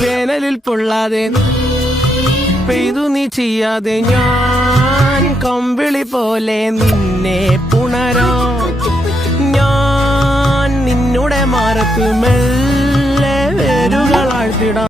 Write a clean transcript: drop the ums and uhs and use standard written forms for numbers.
വേനലിൽ പൊള്ളാതെ പെയ്തു നീ ചെയ്യാതെ ഞാൻ കമ്പിളി പോലെ നിന്നെ പുണരോ ഞാൻ നിന്നുടെ മാറത്ത് മെല്ലെ വേരുകൾ ആഴ്ത്തിടാം.